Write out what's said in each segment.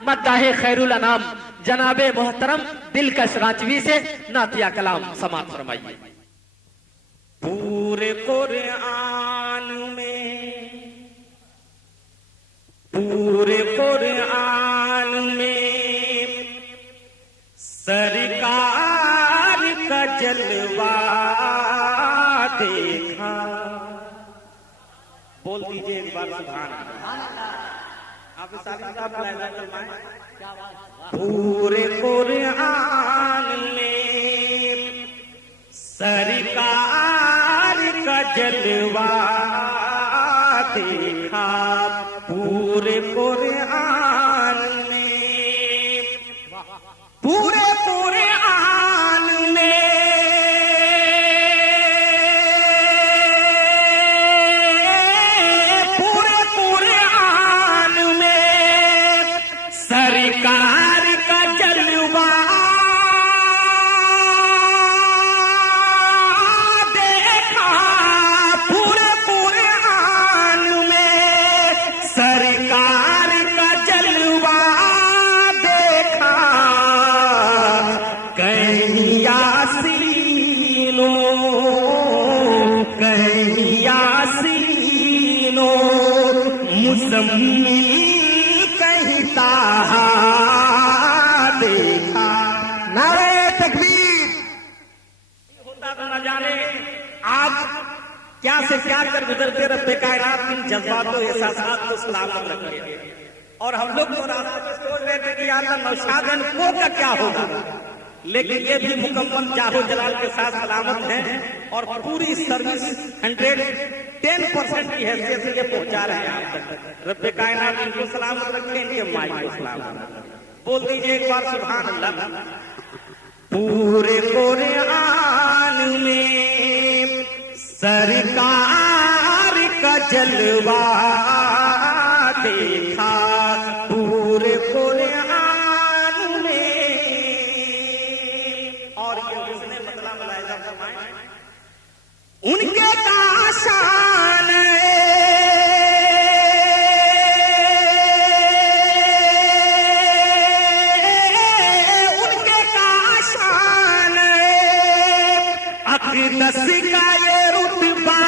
मद्दाहे खैरुल अनाम जनाबे मोहतरम दिलकश रांचवी से नातिया कलाम समाप्त फरमाइए। पूरे कुरान में सरकार का जलवा देखा। बोल दीजिए एक बार सुभान अल्लाह। आप पूरे कुरान में सरकार का जलवा देखा। पूरे कुरान में, पूरे कुरान में सरकार का जलवा देखा। पूरे कुरान में सरकार का जलवा देखा। कहीं यासीनो मुज़म्मिल कहता देखा। नारे तकबीर। होता तो न जाने आप क्या से क्या कर गुजरते रब्बे कायनात इन जज्बातों एहसासात को सलामत रखे। और हम लोग तो रास्ते में सोच रहे थे कि यार नौशादन को का क्या होगा, लेकिन ये भी मुकम्मल जाहो जलाल के साथ सलामत है और पूरी सर्विस 110% की हैसियत से पहुंचा रहे हैं आप तक। रब्बे कायनात इनको सलामत रखें, इनके माई को सलामत। बोल दीजिए एक बार सुभान अल्लाह। पूरे कुरान में सरकार का जलवा देखा। पूरे कुरान में। और ये उसने मतलब मुलाहिजा फरमाया उनके शान अक़दस का ये रुतबा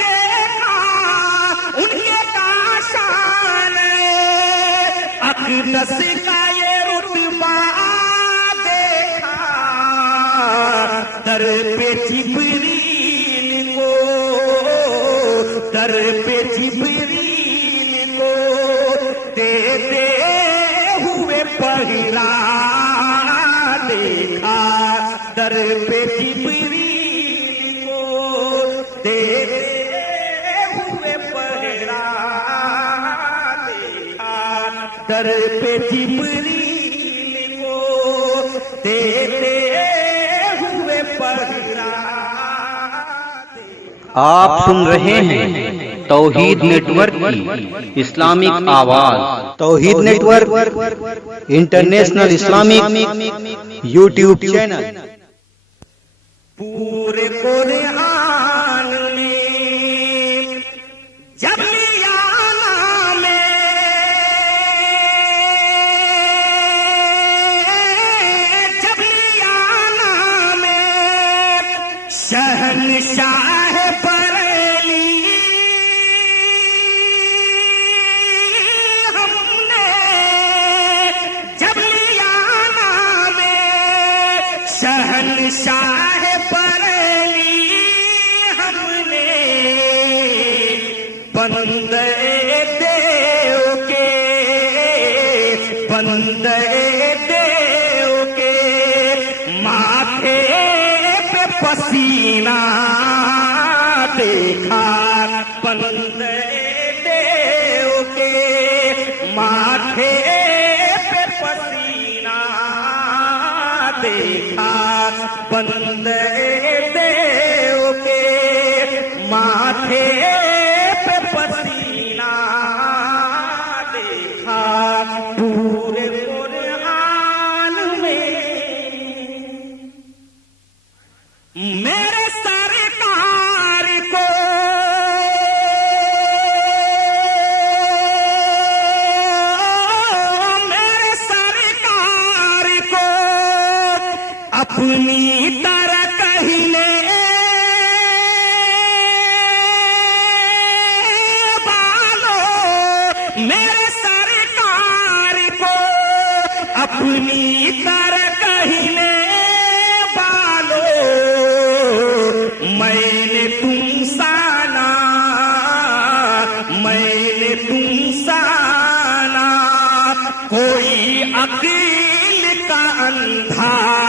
देखा। उनके शान अक़दस का ये रुतबा देखा। दर पे जिब्रील को देते हुए पहला देखा। दर पे जिब्रील को देते हुए पहरा देखा। दर पे जिब्रील को देते हुए पहरा। आप सुन रहे हैं तौहीद नेटवर्क की इस्लामिक आवाज। Tauheed network international Islamic YouTube channel. पूरे कुरान में जब शहनशाह बरेली हमने जब लिया नाम शहनशाह बरेली हमने बंदे देव के माथे पसीना देखा। बंदे देव के माथे पे पसीना देखा। बंदे देव के माथे पे पसीना देखा। पूरे कुरान में मेरे सरकार को मेरे सरकार को अपनी तरह कहने वालों, मैंने तुमसा कोई अकील का अंधा